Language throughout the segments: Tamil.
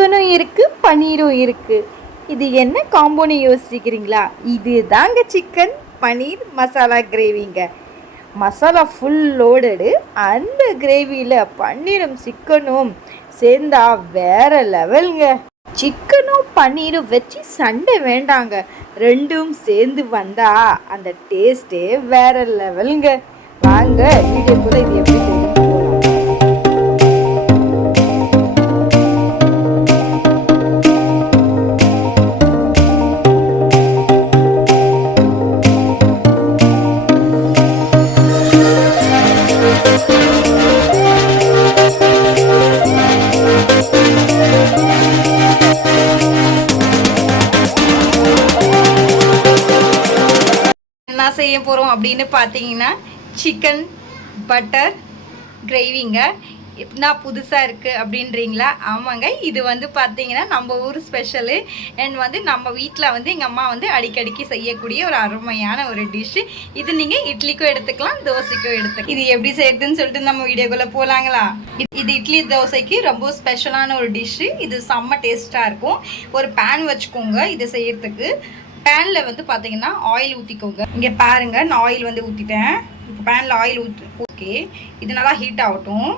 சிக்கனும் இருக்கு பன்னீரும் இருக்கு. இது என்ன காம்போன்னு யோசிக்கிறீங்களா? இது தாங்க சிக்கன் பன்னீர் மசாலா கிரேவிங்க. மசாலா ஃபுல் லோடடு அந்த கிரேவியில் பன்னீரும் சிக்கனும் சேர்ந்தா வேற லெவலுங்க. சிக்கனும் பன்னீரும் வச்சு சண்டை வேண்டாங்க. ரெண்டும் சேர்ந்து வந்தா அந்த டேஸ்ட்டே வேற லெவலுங்க. வாங்க வீடியோ என்ன செய்ய போகிறோம் அப்படின்னு பார்த்தீங்கன்னா சிக்கன் பட்டர் கிரேவிங்க நான் புதுசாக இருக்குது அப்படின்றீங்களா? ஆமாங்க. இது வந்து பார்த்தீங்கன்னா நம்ம ஊர் ஸ்பெஷலு அண்ட் வந்து நம்ம வீட்டில் வந்து எங்கள் அம்மா வந்து அடிக்கடிக்கு செய்யக்கூடிய ஒரு அருமையான ஒரு டிஷ்ஷு இது நீங்கள் இட்லிக்கும் எடுத்துக்கலாம் தோசைக்கும் எடுத்துக்கலாம். இது எப்படி செய்யறதுன்னு சொல்லிட்டு நம்ம வீடியோக்குள்ளே போகலாங்களா இது- இது இட்லி தோசைக்கு ரொம்ப ஸ்பெஷலான ஒரு டிஷ்ஷு இது செம்ம டேஸ்ட்டாக இருக்கும். ஒரு பேன் வச்சுக்கோங்க இது செய்யறதுக்கு. பேனில் வந்து பார்த்தீங்கன்னா ஆயில் ஊற்றிக்கோங்க இங்கே பாருங்க நான் ஆயில் வந்து ஊற்றிட்டேன் இப்போ பேனில் ஆயில் ஊற்று ஓகே இது நல்லா ஹீட் ஆகட்டும்.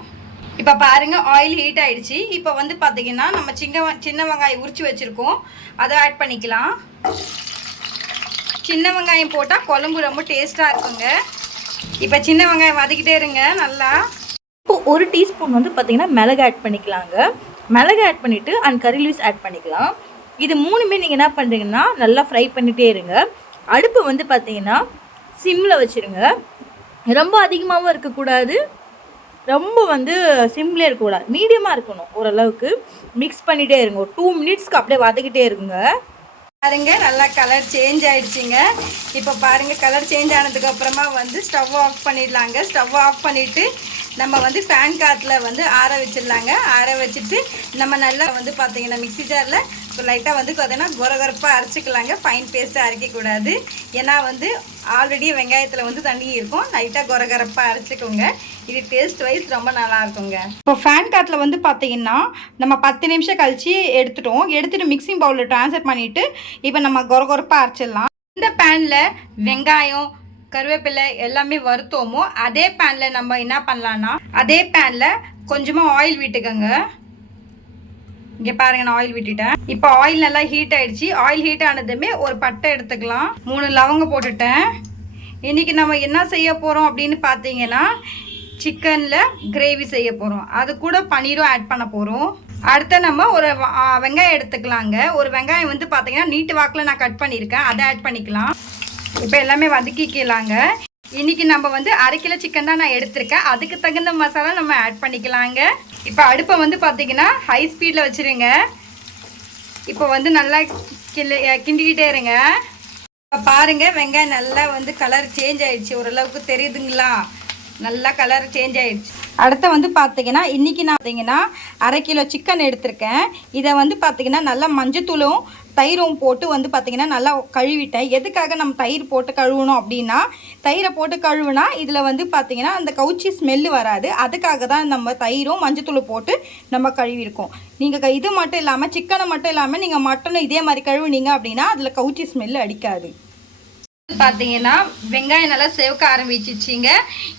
இப்போ பாருங்க ஆயில் ஹீட் ஆகிடுச்சு இப்போ வந்து பார்த்தீங்கன்னா நம்ம சின்ன சின்ன வெங்காயம் உரிச்சு வச்சுருக்கோம். அதை ஆட் பண்ணிக்கலாம். சின்ன வெங்காயம் போட்டால் குழம்பு ரொம்ப டேஸ்ட்டாக இருக்குங்க. இப்போ சின்ன வெங்காயம் வதக்கிட்டே இருங்க நல்லா. இப்போ ஒரு டீஸ்பூன் வந்து பார்த்தீங்கன்னா மிளகு ஆட் பண்ணிக்கலாங்க. மிளகு ஆட் பண்ணிவிட்டு அண்ட் கறி லீவ்ஸ் ஆட் பண்ணிக்கலாம். இது மூணுமே நீங்கள் என்ன பண்ணுறீங்கன்னா நல்லா ஃப்ரை பண்ணிகிட்டே இருங்க. அடுப்பு வந்து பார்த்தீங்கன்னா சிம்மில் வச்சுருங்க. ரொம்ப அதிகமாகவும் இருக்கக்கூடாது. ரொம்ப வந்து சிம்லேயே இருக்கக்கூடாது. மீடியமாக இருக்கணும் ஓரளவுக்கு. மிக்ஸ் பண்ணிகிட்டே இருங்க. ஒரு டூ மினிட்ஸ்க்கு அப்படியே வதக்கிட்டே இருங்க. பாருங்க நல்லா கலர் சேஞ்ச் ஆயிடுச்சிங்க. இப்போ பாருங்கள் கலர் சேஞ்ச் ஆனதுக்கு அப்புறமா வந்து ஸ்டவ் ஆஃப் பண்ணிடலாங்க. ஸ்டவ் ஆஃப் பண்ணிவிட்டு நம்ம வந்து ஃபேன் காத்தில் வந்து ஆற வச்சிடலாங்க. ஆற வச்சுட்டு நம்ம நல்லா வந்து பார்த்தீங்கன்னா மிக்சி ஜாரில் லைட்டாக வந்து பார்த்தீங்கன்னா குறகுறப்பாக அரைச்சிக்கலாங்க. ஃபைன் பேஸ்ட்டாக அரைக்கக்கூடாது. ஏன்னா வந்து ஆல்ரெடி வெங்காயத்தில் வந்து தண்ணி இருக்கும். லைட்டாக குரகரப்பாக அரைச்சிக்கோங்க. இது டேஸ்ட் வைஸ் ரொம்ப நல்லா இருக்குங்க. இப்போ ஃபேன் காட்டில் வந்து பார்த்தீங்கன்னா நம்ம பத்து நிமிஷம் கழிச்சு எடுத்துட்டோம். எடுத்துட்டு மிக்சிங் பவுலில் ட்ரான்ஸ்ஃபர் பண்ணிவிட்டு இப்போ நம்ம குரகுரப்பாக அரைச்சிடலாம். இந்த பேனில் வெங்காயம் கருவேப்பிலை எல்லாமே வறுத்தோமோ அதே பேனில் நம்ம என்ன பண்ணலான்னா அதே பேனில் கொஞ்சமாக ஆயில் விட்டுக்கோங்க. இங்கே பாருங்க நான் ஆயில் விட்டுட்டேன். இப்போ ஆயில் நல்லா ஹீட் ஆயிடுச்சு. ஆயில் ஹீட் ஆனதுமே ஒரு பட்டை எடுத்துக்கலாம். மூணு லவங்கம் போட்டுட்டேன். இன்றைக்கி நம்ம என்ன செய்ய போகிறோம் அப்படின்னு பார்த்தீங்கன்னா சிக்கனில் கிரேவி செய்ய போகிறோம் அது கூட பன்னீரும் ஆட் பண்ண போகிறோம் அடுத்து நம்ம ஒரு வெங்காயம் எடுத்துக்கலாங்க. ஒரு வெங்காயம் வந்து பார்த்தீங்கன்னா நீட்டு வாக்கில் நான் கட் பண்ணியிருக்கேன். அதை ஆட் பண்ணிக்கலாம். இப்போ எல்லாமே வதக்கிக்கலாங்க. இன்னைக்கு நம்ம வந்து அரை கிலோ சிக்கன் தான் நான் எடுத்திருக்கேன். அதுக்கு தகுந்த மசாலா நம்ம ஆட் பண்ணிக்கலாங்க. இப்போ அடுப்பை வந்து பார்த்தீங்கன்னா ஹை ஸ்பீடில் வச்சுருங்க. இப்போ வந்து நல்லா கிள்ளி கிண்டிக்கிட்டே இருங்க. இப்போ பாருங்கள் வெங்காயம் நல்லா வந்து கலர் சேஞ்ச் ஆகிடுச்சு ஓரளவுக்கு தெரியுதுங்களா? நல்லா கலர் சேஞ்ச் ஆகிடுச்சு அடுத்து வந்து பார்த்தீங்கன்னா இன்றைக்கி நான் பார்த்தீங்கன்னா அரை கிலோ சிக்கன் எடுத்திருக்கேன். இதை வந்து பார்த்தீங்கன்னா நல்லா மஞ்சத்தூளும் தயிரும் போட்டு வந்து பார்த்திங்கன்னா நல்லா கழுவிட்டேன். எதுக்காக நம்ம தயிர் போட்டு கழுவணும் அப்படின்னா தயிரை போட்டு கழுவுனா இதில் வந்து பார்த்திங்கன்னா அந்த கவுச்சி ஸ்மெல்லு வராது. அதுக்காக தான் நம்ம தயிரும் மஞ்சத்தூள் போட்டு நம்ம கழுவிருக்கோம் நீங்கள் இது மட்டும் இல்லாமல் சிக்கனை மட்டும் இல்லாமல் நீங்கள் மட்டனும் இதே மாதிரி கழுவுனீங்க அப்படின்னா அதில் கவுச்சி ஸ்மெல்லு அடிக்காது. பார்த்தீங்கன்னா வெங்காயம் நல்லா செவக்க ஆரம்பிச்சிச்சிங்க.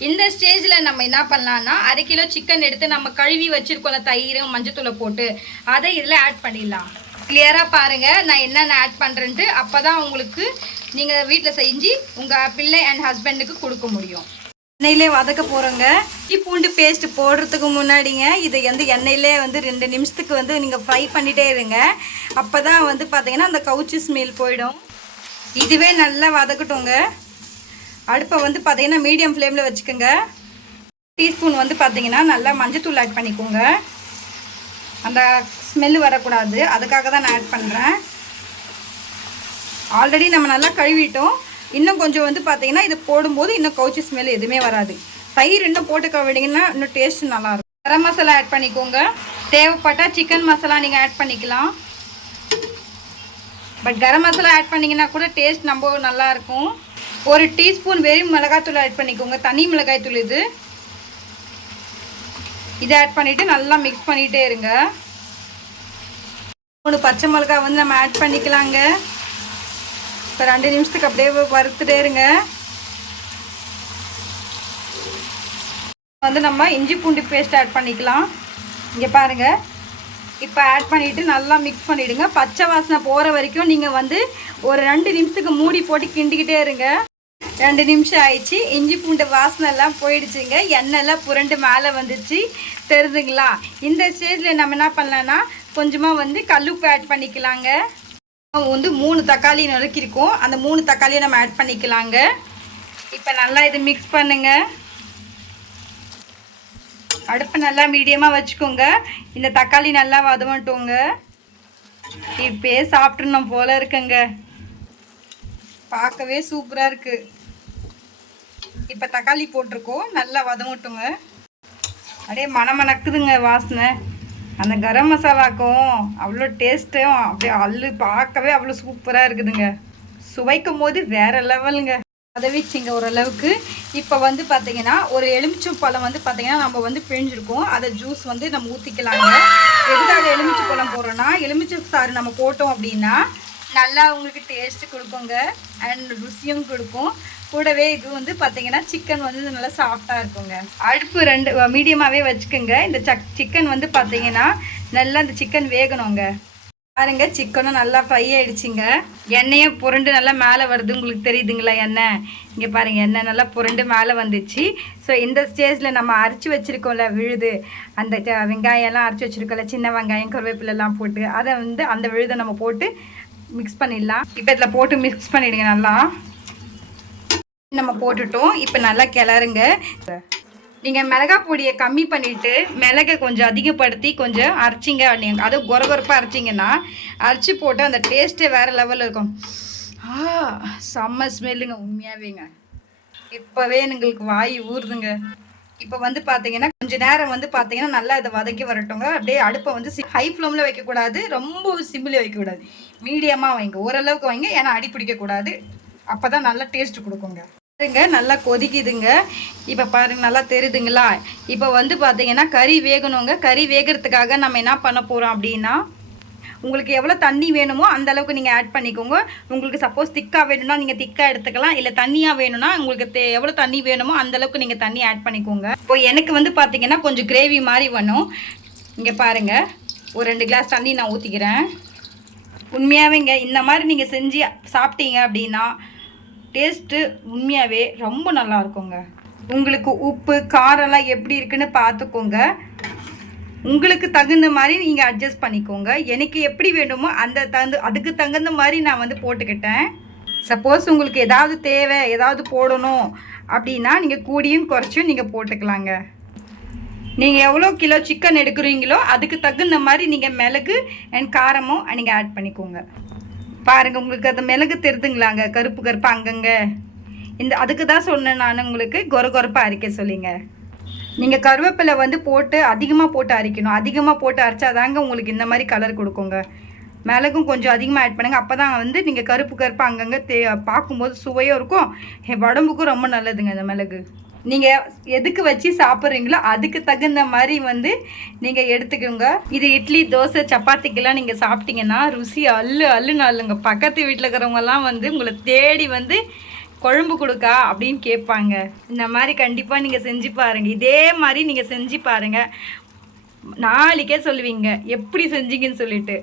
இந்த ஸ்டேஜில் நம்ம என்ன பண்ணலான்னா அரை கிலோ சிக்கன் எடுத்து நம்ம கழுவி வச்சிருக்கோம்ல தயிர் மஞ்சத்தூளை போட்டு அதை இதில் ஆட் பண்ணிடலாம். கிளியராக பாருங்கள் நான் என்னென்ன ஆட் பண்ணுறேன்ட்டு அப்போ தான் உங்களுக்கு நீங்கள் வீட்டில் செஞ்சு உங்கள் பிள்ளை அண்ட் ஹஸ்பண்டுக்கு கொடுக்க முடியும். எண்ணெயிலே வதக்க போகிறோங்க இஞ்சி பூண்டு பேஸ்ட் போடுறதுக்கு முன்னாடிங்க இதை வந்து எண்ணெயிலே வந்து ரெண்டு நிமிஷத்துக்கு வந்து நீங்கள் ஃப்ரை பண்ணிகிட்டே இருங்க. அப்போ தான் வந்து பார்த்தீங்கன்னா அந்த கவுச்சி ஸ்மெல் போயிடும். இதுவே நல்லா வதக்கட்டுங்க. அடுப்பை வந்து பார்த்தீங்கன்னா மீடியம் ஃப்ளேமில் வச்சுக்கோங்க. டீஸ்பூன் வந்து பார்த்தீங்கன்னா நல்லா மஞ்சத்தூள் ஆட் பண்ணிக்கோங்க. அந்த ஸ்மெல்லு வரக்கூடாது. அதுக்காக தான் நான் ஆட் பண்ணுறேன் ஆல்ரெடி நம்ம நல்லா கழுவிட்டோம். இன்னும் கொஞ்சம் வந்து பார்த்தீங்கன்னா இது போடும்போது இன்னும் கவுச்சி ஸ்மெல் எதுவுமே வராது. தயிர் இன்னும் போட்டு கவிடிங்கன்னா இன்னும் டேஸ்ட் நல்லாயிருக்கும். கரம் மசாலா ஆட் பண்ணிக்கோங்க. தேவைப்பட்டால் சிக்கன் மசாலா நீங்கள் ஆட் பண்ணிக்கலாம். பட் கரம் மசாலா ஆட் பண்ணிங்கன்னா கூட டேஸ்ட் ரொம்ப நல்லா இருக்கும் ஒரு டீஸ்பூன் வெறும் மிளகாத்தூள் ஆட் பண்ணிக்கோங்க. தனி மிளகாய்த்தூள் இது. இதை ஆட் பண்ணிவிட்டு நல்லா மிக்ஸ் பண்ணிகிட்டே இருங்க. மூணு பச்சை மிளகா வந்து நம்ம ஆட் பண்ணிக்கலாங்க. இப்போ ரெண்டு நிமிஷத்துக்கு அப்படியே வறுத்துட்டே இருங்க. வந்து நம்ம இஞ்சி பூண்டு பேஸ்ட் ஆட் பண்ணிக்கலாம். இங்கே பாருங்கள் இப்போ ஆட் பண்ணிவிட்டு நல்லா மிக்ஸ் பண்ணிவிடுங்க பச்சை வாசனை போகிற வரைக்கும் நீங்கள் வந்து ஒரு ரெண்டு நிமிஷத்துக்கு மூடி போட்டு கிண்டிக்கிட்டே இருங்க. ரெண்டு நிமிஷம் ஆயிடுச்சு. இஞ்சி பூண்டு வாசனை எல்லாம் போயிடுச்சுங்க. எண்ணெய்லாம் புரண்டு மேலே வந்துச்சு. தெரிதுங்களா இந்த ஸ்டேஜில் நம்ம என்ன பண்ணலான்னா கொஞ்சமாக வந்து கல்லுப்பு ஆட் பண்ணிக்கலாங்க. வந்து மூணு தக்காளி நறுக்கிருக்கோம் அந்த மூணு தக்காளியை நம்ம ஆட் பண்ணிக்கலாங்க. இப்போ நல்லா இது மிக்ஸ் பண்ணுங்க. அடுப்பு நல்லா மீடியமாக வச்சுக்கோங்க. இந்த தக்காளி நல்லா வதவட்டோங்க. இப்பயே சாப்பிட்றணும் போல இருக்குங்க. பார்க்கவே சூப்பராக இருக்கு. இப்போ தக்காளி போட்டிருக்கோம். நல்லா வதமட்டுங்க அப்படியே மணமணக்குதுங்க வாசனை. அந்த கரம் மசாலாக்கும் அவ்வளோ டேஸ்ட்டும் அப்படியே அல்லு பார்க்கவே அவ்வளோ சூப்பராக இருக்குதுங்க. சுவைக்கும் போது வேறு லெவலுங்க. பதவிச்சிங்க ஓரளவுக்கு. இப்போ வந்து பார்த்தீங்கன்னா ஒரு எலுமிச்சம் பழம் வந்து பார்த்தீங்கன்னா நம்ம வந்து பிழிஞ்சிருக்கோம். அதை ஜூஸ் வந்து நம்ம ஊற்றிக்கலாங்க எதுக்காக எலுமிச்சை பழம் போடுறோன்னா எலுமிச்சை சாறு நம்ம போட்டோம் அப்படின்னா நல்லா உங்களுக்கு டேஸ்ட்டு கொடுக்குங்க. அண்ட் ருசியும் கொடுக்கும். கூடவே இது வந்து பார்த்தீங்கன்னா சிக்கன் வந்து நல்லா சாஃப்டாக இருக்குங்க. அடுப்பு ரெண்டு மீடியமாகவே வச்சுக்கோங்க. இந்த சக் சிக்கன் வந்து பார்த்தீங்கன்னா நல்லா இந்த சிக்கன் வேகணுங்க. பாருங்க சிக்கனும் நல்லா ஃப்ரை ஆகிடுச்சிங்க எண்ணெயும் புரண்டு நல்லா மேலே வருது. உங்களுக்கு தெரியுதுங்களா எண்ணெய்? இங்கே பாருங்க எண்ணெய் நல்லா புரண்டு மேலே வந்துச்சு. ஸோ இந்த ஸ்டேஜில் நம்ம அரைச்சி வச்சுருக்கோம்ல விழுது. அந்த வெங்காயம்லாம் அரைச்சி வச்சுருக்கோம்ல சின்ன வெங்காயம் கருவேப்பிலெல்லாம் போட்டு அதை வந்து அந்த விழுதை நம்ம போட்டு மிக்ஸ் பண்ணிடலாம். இப்போ இதில் போட்டு மிக்ஸ் பண்ணிவிடுங்க நல்லா. நம்ம போட்டுட்டோம். இப்போ நல்லா கிளறுங்க. நீங்கள் மிளகா பொடியை கம்மி பண்ணிவிட்டு மிளகை கொஞ்சம் அதிகப்படுத்தி கொஞ்சம் அரைச்சிங்க. அப்படிங்க அதுவும் குறகுறப்பாக அரைச்சிங்கன்னா அரைச்சி போட்டு அந்த டேஸ்ட்டே வேறு லெவலில் இருக்கும். ஆ செம்ம ஸ்மெல்லுங்க உண்மையாகவேங்க இப்போவே எங்களுக்கு வாய் ஊறுதுங்க. இப்போ வந்து பார்த்தீங்கன்னா கொஞ்ச நேரம் வந்து பார்த்தீங்கன்னா நல்லா இதை வதக்கி வரட்டுங்க. அப்படியே அடுப்பை வந்து ஹை ஃப்ளேமில் வைக்கக்கூடாது. ரொம்ப சிம்மில் வைக்கக்கூடாது. மீடியமாக வைங்க. ஓரளவுக்கு வைங்க. ஏன்னா அடி பிடிக்கக்கூடாது. அப்போ தான் நல்லா டேஸ்ட் கொடுக்குங்க. பாருங்க நல்லா கொதிக்குதுங்க. இப்போ பாருங்க நல்லா தெரியுதுங்களா? இப்போ வந்து பார்த்தீங்கன்னா கறி வேகணுங்க. கறி வேகிறதுக்காக நம்ம என்ன பண்ண போகிறோம் அப்படின்னா உங்களுக்கு எவ்வளோ தண்ணி வேணுமோ அந்த அளவுக்கு நீங்கள் ஆட் பண்ணிக்கோங்க. உங்களுக்கு சப்போஸ் திக்காக வேணும்னா நீங்கள் திக்காக எடுத்துக்கலாம். இல்லை தண்ணியாக வேணும்னா உங்களுக்கு தே எவ்வளோ தண்ணி வேணுமோ அந்த அளவுக்கு நீங்கள் தண்ணி ஆட் பண்ணிக்கோங்க. இப்போ எனக்கு வந்து பார்த்தீங்கன்னா கொஞ்சம் கிரேவி மாதிரி வேணும். இங்கே பாருங்கள் ஒரு ரெண்டு கிளாஸ் தண்ணி நான் ஊற்றிக்கிறேன் உண்மையாகவேங்க இந்த மாதிரி நீங்கள் செஞ்சு சாப்பிட்டீங்க அப்படின்னா டேஸ்ட்டு உண்மையாகவே ரொம்ப நல்லா இருக்குங்க உங்களுக்கு உப்பு காரம்லாம் எப்படி இருக்குன்னு பார்த்துக்கோங்க. உங்களுக்கு தகுந்த மாதிரி நீங்கள் அட்ஜஸ்ட் பண்ணிக்கோங்க. எனக்கு எப்படி வேணுமோ அந்த தகுந்த அதுக்கு தகுந்த மாதிரி நான் வந்து போட்டுக்கிட்டேன். சப்போஸ் உங்களுக்கு ஏதாவது தேவை ஏதாவது போடணும் அப்படின்னா நீங்கள் கூடியும் குறைச்சும் நீங்கள் போட்டுக்கலாங்க. நீங்கள் எவ்வளோ கிலோ சிக்கன் எடுக்கிறீங்களோ அதுக்கு தகுந்த மாதிரி நீங்கள் மிளகு அண்ட் காரமும் நீங்கள் ஆட் பண்ணிக்கோங்க. பாருங்கள் உங்களுக்கு அந்த மிளகு தெரிதுங்களாங்க? கருப்பு கருப்பு அங்கங்கே. இந்த அதுக்கு தான் சொன்னேன் நான் உங்களுக்கு. கொர கொரப்பாக அரைக்க சொல்லிங்க. நீங்கள் கருவேப்பிலை வந்து போட்டு அதிகமாக போட்டு அரைக்கணும். அதிகமாக போட்டு அரைச்சாதாங்க உங்களுக்கு இந்த மாதிரி கலர் கொடுக்குங்க. மிளகும் கொஞ்சம் அதிகமாக ஆட் பண்ணுங்கள் அப்போ தான் வந்து நீங்கள் கருப்பு கருப்பு அங்கங்கே தே பார்க்கும்போது சுவையும் இருக்கும். என் உடம்புக்கும் ரொம்ப நல்லதுங்க இந்த மிளகு. நீங்கள் எதுக்கு வச்சு சாப்பிட்றீங்களோ அதுக்கு தகுந்த மாதிரி வந்து நீங்கள் எடுத்துக்கோங்க. இது இட்லி தோசை சப்பாத்திக்கெல்லாம் நீங்கள் சாப்பிட்டீங்கன்னா ருசி அல்லு அல்லுன்னு அல்லுங்க பக்கத்து வீட்டில் இருக்கிறவங்கலாம் வந்து உங்களை தேடி வந்து குழம்பு கொடுக்கா அப்படின்னு கேட்பாங்க. இந்த மாதிரி கண்டிப்பாக நீங்கள் செஞ்சு பாருங்கள் இதே மாதிரி நீங்கள் செஞ்சு பாருங்கள் நாளைக்கே சொல்லுவீங்க. எப்படி செஞ்சீங்கன்னு சொல்லிட்டு.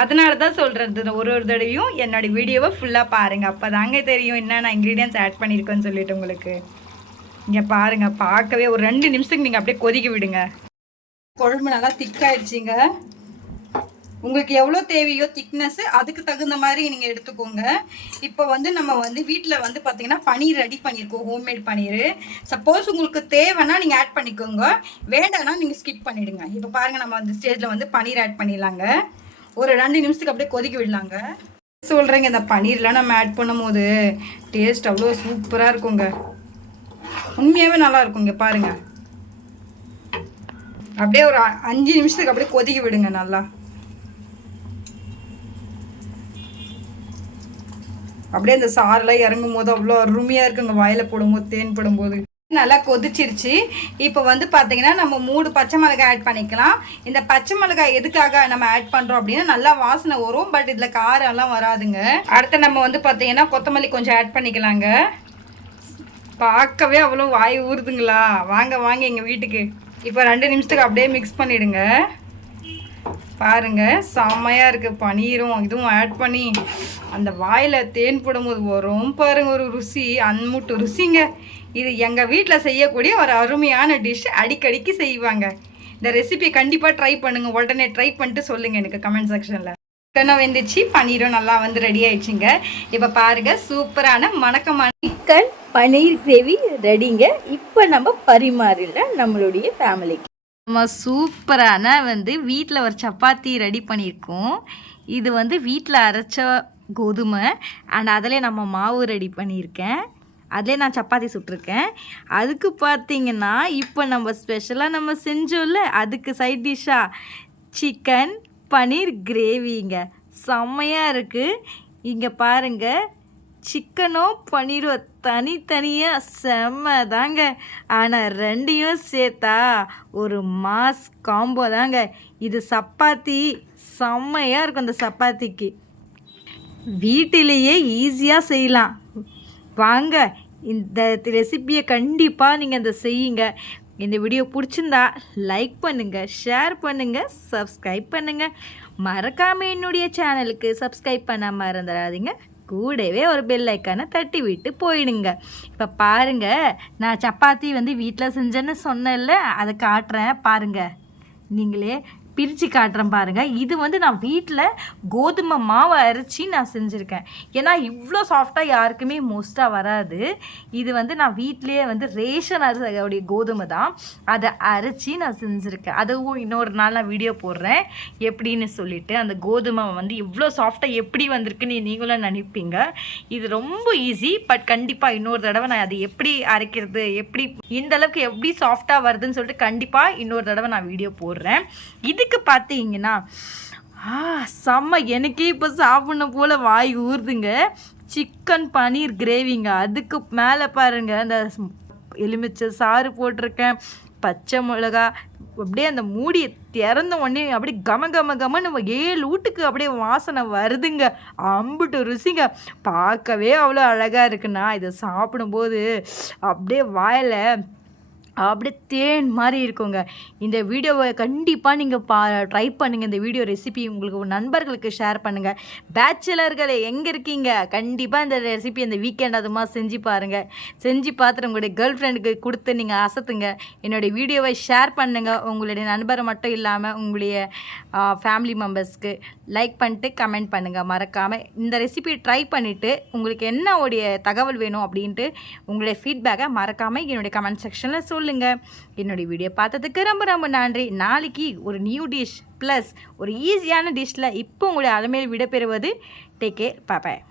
அதனால தான் சொல்கிறது ஒரு ஒரு தடவையும் என்னோட வீடியோவை ஃபுல்லாக பாருங்கள் அப்போ தாங்க தெரியும் என்னென்ன இன்க்ரீடியன்ஸ் ஆட் பண்ணியிருக்கேன்னு சொல்லிட்டு உங்களுக்கு. இங்கே பாருங்கள் பார்க்கவே ஒரு ரெண்டு நிமிஷத்துக்கு நீங்கள் அப்படியே கொதிக்க விடுங்க. குழம்பு நல்லா திக்காயிடுச்சிங்க உங்களுக்கு எவ்வளோ தேவையோ திக்னஸ் அதுக்கு தகுந்த மாதிரி நீங்கள் எடுத்துக்கோங்க. இப்போ வந்து நம்ம வந்து வீட்டில் வந்து பார்த்தீங்கன்னா பனீர் ரெடி பண்ணியிருக்கோம் ஹோம்மேட் பனீர். சப்போஸ் உங்களுக்கு தேவைன்னா நீங்கள் ஆட் பண்ணிக்கோங்க. வேண்டாம்னா நீங்கள் ஸ்கிப் பண்ணிவிடுங்க இப்போ பாருங்கள் நம்ம அந்த ஸ்டேஜில் வந்து பனீர் ஆட் பண்ணிடலாங்க. ஒரு ரெண்டு நிமிஷத்துக்கு அப்படியே கொதிக்க விடலாங்க. சொல்கிறேங்க இந்த பனீர்லாம் நம்ம ஆட் பண்ணும்போது டேஸ்ட் அவ்வளோ சூப்பராக இருக்குங்க. உண்மையாகவே நல்லா இருக்குங்க பாருங்க. அப்படியே ஒரு அ- அஞ்சு நிமிஷத்துக்கு அப்படியே கொதிக்க விடுங்க நல்லா. அப்படியே அந்த சாரெல்லாம் இறங்கும் போது அவ்வளோ அருமையாக இருக்குங்க. வாயில் போடும்போது தேன் போடும்போது. நல்லா கொதிச்சிருச்சு. இப்போ வந்து பார்த்தீங்கன்னா நம்ம மூணு பச்சை மிளகாய் ஆட் பண்ணிக்கலாம். இந்த பச்சை மிளகாய் எதுக்காக நம்ம ஆட் பண்ணுறோம் அப்படின்னா நல்லா வாசனை வரும். பட் இதில் காரம் எல்லாம் வராதுங்க. அடுத்து நம்ம வந்து பார்த்தீங்கன்னா கொத்தமல்லி கொஞ்சம் ஆட் பண்ணிக்கலாங்க. பார்க்கவே அவ்வளோ வாய் ஊறுதுங்களா? வாங்க வாங்க எங்கள் வீட்டுக்கு. இப்போ ரெண்டு நிமிஷத்துக்கு அப்படியே மிக்ஸ் பண்ணிவிடுங்க பாருங்க செம்மையாக இருக்குது பனீரும் இதுவும் ஆட் பண்ணி அந்த வாயில் தேன் போடும்போது வரும். பாருங்க ஒரு ருசி அன்முட்டு ருசிங்க. இது எங்கள் வீட்டில் செய்யக்கூடிய ஒரு அருமையான டிஷ் அடிக்கடிக்கு செய்வாங்க. இந்த ரெசிபி கண்டிப்பாக ட்ரை பண்ணுங்கள் உடனே ட்ரை பண்ணிட்டு சொல்லுங்கள் எனக்கு கமெண்ட் செக்ஷனில் சிக்கனும் வெந்துச்சு. பனீரும் நல்லா வந்து ரெடி ஆயிடுச்சுங்க. இப்போ பாருங்க சூப்பரான மணக்கமான சிக்கன் பன்னீர் கிரேவி ரெடிங்க. இப்போ நம்ம பரிமாறிடலாம் நம்மளுடைய ஃபேமிலிக்கு நம்ம சூப்பரான வந்து வீட்டில் ஒரு சப்பாத்தி ரெடி பண்ணியிருக்கோம். இது வந்து வீட்டில் அரைச்ச கோதுமை. அண்ட் அதிலே நம்ம மாவு ரெடி பண்ணியிருக்கேன். அதிலே நான் சப்பாத்தி சுட்டிருக்கேன். அதுக்கு பார்த்தீங்கன்னா இப்போ நம்ம ஸ்பெஷலாக நம்ம செஞ்சோம்ல அதுக்கு சைட் டிஷ்ஷாக சிக்கன் பன்னீர் கிரேவிங்க. செம்மையாக இருக்குது இங்கே பாருங்கள் சிக்கனும் பன்னீரும் தனித்தனியாக செம்ம தாங்க ஆனால் ரெண்டையும் சேர்த்தா ஒரு மாஸ் காம்போ தாங்க. இது சப்பாத்தி செம்மையாக இருக்கும் இந்த சப்பாத்திக்கு. வீட்டிலேயே ஈஸியாக செய்யலாம். வாங்க இந்த ரெசிப்பியை கண்டிப்பாக நீங்கள் இந்த செய்யுங்க. இந்த வீடியோ பிடிச்சிருந்தா லைக் பண்ணுங்கள் ஷேர் பண்ணுங்கள் சப்ஸ்கிரைப் பண்ணுங்கள் மறக்காமல் என்னுடைய சேனலுக்கு சப்ஸ்கிரைப் பண்ணாமல் இருந்துடாதீங்க. கூடவே ஒரு பெல் ஐக்கானை தட்டி விட்டு போயிடுங்க. இப்போ பாருங்கள் நான் சப்பாத்தி வந்து வீட்டில் செஞ்சேன்னு சொன்னேன்ல அதை காட்டுறேன் பாருங்கள் நீங்களே பிரித்து காட்டுறேன் பாருங்கள் இது வந்து நான் வீட்டில் கோதுமை மாவை அரைச்சி நான் செஞ்சுருக்கேன். ஏன்னா இவ்வளோ சாஃப்டாக யாருக்குமே மோஸ்ட்டாக வராது. இது வந்து நான் வீட்டிலேயே வந்து ரேஷன் அரிசியோடைய கோதுமை தான். அதை அரைச்சி நான் செஞ்சுருக்கேன். அதுவும் இன்னொரு நாள் நான் வீடியோ போடுறேன். எப்படின்னு சொல்லிட்டு அந்த கோதுமை வந்து இவ்வளோ சாஃப்டாக எப்படி வந்திருக்குன்னு நீங்களும் நினைப்பீங்க. இது ரொம்ப ஈஸி பட் கண்டிப்பாக இன்னொரு தடவை நான் அதை எப்படி அரைக்கிறது எப்படி இந்த அளவுக்கு எப்படி சாஃப்டாக வருதுன்னு சொல்லிட்டு கண்டிப்பாக இன்னொரு தடவை நான் வீடியோ போடுறேன். இது இதுக்கு பார்த்தீங்கன்னா ஆ செம்ம. எனக்கே இப்போ சாப்பிடணும் போல் வாய் ஊறுதுங்க. சிக்கன் பன்னீர் கிரேவிங்க அதுக்கு மேலே பாருங்க அந்த எலுமிச்சை சாறு போட்டிருக்கேன் பச்சை மிளகா. அப்படியே அந்த மூடியை திறந்த உடனே அப்படியே கம கம கம நம்ம ஏழு வீட்டுக்கு அப்படியே வாசனை வருதுங்க. அம்புட்டு ருசிங்க. பார்க்கவே அவ்வளோ அழகாக இருக்குண்ணா இதை சாப்பிடும்போது அப்படியே வாயில் அப்படியே தேன் மாதிரி இருக்குங்க. இந்த வீடியோவை கண்டிப்பாக நீங்கள் பா ட்ரை பண்ணுங்கள் இந்த வீடியோ ரெசிபி உங்களுக்கு நண்பர்களுக்கு ஷேர் பண்ணுங்கள் பேச்சுலர்களை எங்கே இருக்கீங்க? கண்டிப்பாக இந்த ரெசிபி இந்த வீக்கெண்ட் அதுமா செஞ்சு பாருங்கள் செஞ்சு பார்த்துட்டு உங்களுடைய கேர்ள் ஃப்ரெண்டுக்கு கொடுத்து நீங்கள் அசத்துங்க. என்னுடைய வீடியோவை ஷேர் பண்ணுங்கள் உங்களுடைய நண்பரை மட்டும் இல்லாமல் உங்களுடைய ஃபேமிலி மெம்பர்ஸ்க்கு லைக் பண்ணிட்டு கமெண்ட் பண்ணுங்கள் மறக்காமல் இந்த ரெசிபி ட்ரை பண்ணிவிட்டு உங்களுக்கு என்ன உடைய தகவல் வேணும் அப்படின்ட்டு உங்களுடைய ஃபீட்பேக்கை மறக்காமல் என்னுடைய கமெண்ட் செக்ஷனில் சொல்லுங்கள் என்னுடைய வீடியோ பார்த்ததுக்கு ரொம்ப ரொம்ப நன்றி. நாளைக்கு ஒரு நியூ டிஷ் ப்ளஸ் ஒரு ஈஸியான டிஷ்ஷில் இப்போ உங்களுடைய அலமையில் விடப்பெறுவது டேக் கேர் பாப்பேன்